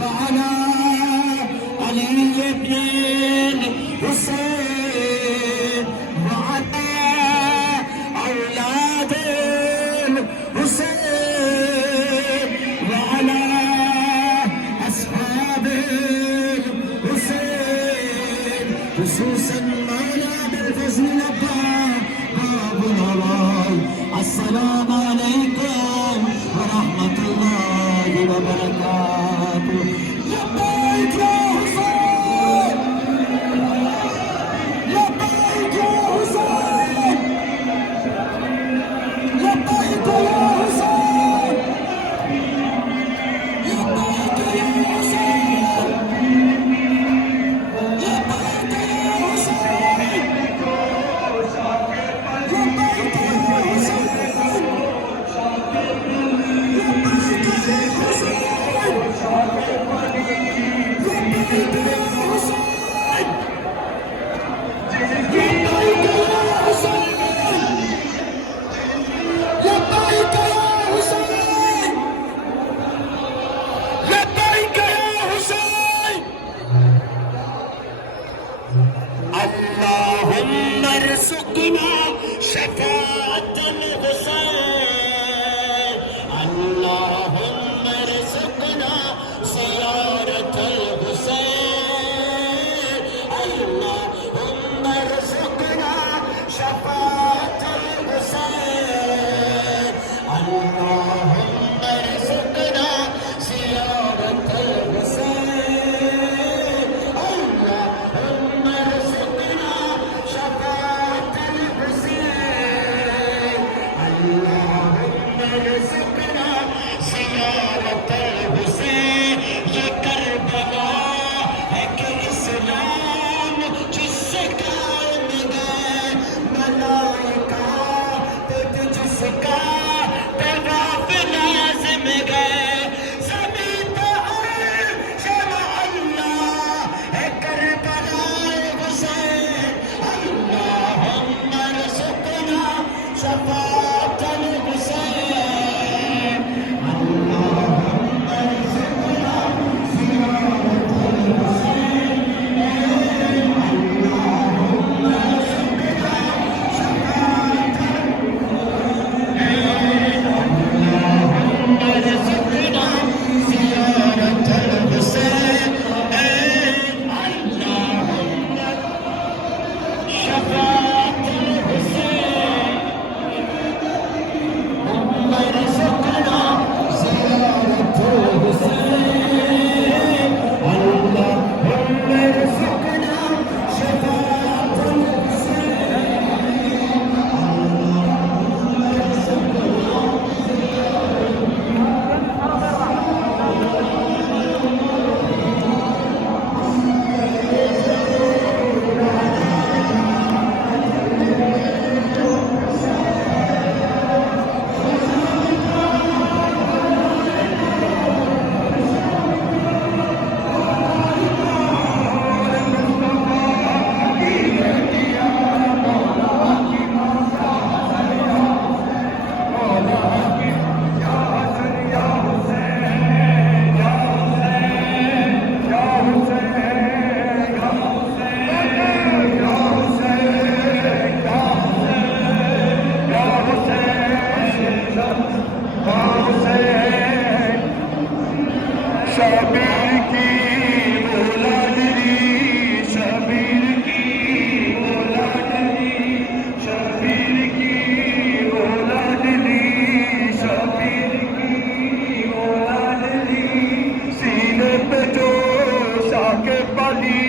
وعلى علي بن الحسين وعلى أولاد الحسين وعلى أصحاب الحسين خصوصا مولانا الفضل الأبا باب الهوى. السلام عليكم ورحمة الله وبركاته. لبيك يا حسين، لبيك يا حسين، لبيك يا حسين، لبيك يا حسين، لبيك يا حسين، لبيك يا اللهم ارزقنا شفاعة الحسين، اللهم ارزقنا زيارة الحسين، اللهم ارزقنا شفاعة الحسين، اللهم ارزقنا زيارة الحسين، اللهم ارزقنا شفاعة الحسين، اللهم ارزقنا زيارة الحسين. ये करबला है कि इस्लाम जिससे कायम गए मलाइका ते जिसका तवाफ लाज़िम गए ज़मीन पे हर शमा अल्लाह है करबला हुसैन, अल्लाहुम्मा रज़क़ना शफ़ाअत हुसैन, अल्लाहुम्मा रज़क़ना ज़ियारत हुसैन, अल्लाहुम्मा रज़क़ना शफ़ाअत अल्लाहुम्मा रज़क़ना ज़ियारत हुसैन, अल्लाहुम्मा शफ़ाअत हुसैन, अल्लाहुम्मा रज़क़ना ज़ियारत हुसैन, अल्लाहुम्मा रज़क़ना शफ़ाअत शबीर की औलादरी, शबीर की औलादरी, शबीर की औलादरी, शबीर की औलादरी, सीने पे जो शाके पली,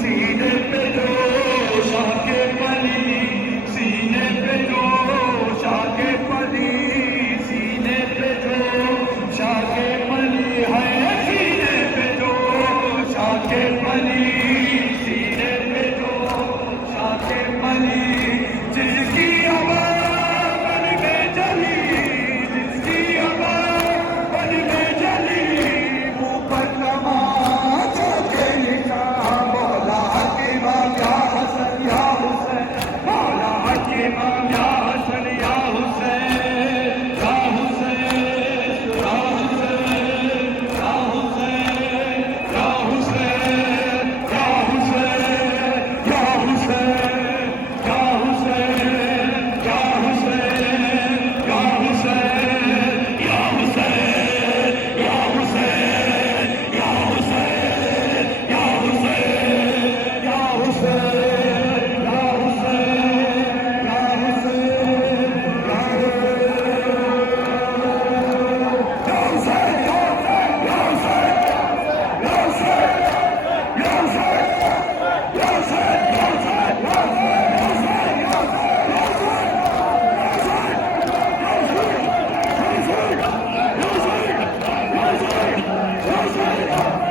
सीने पे जो शाके पली, सीने पे जो शाके पली, सीने पे जो शाके पली है, सीने पे जो तेरा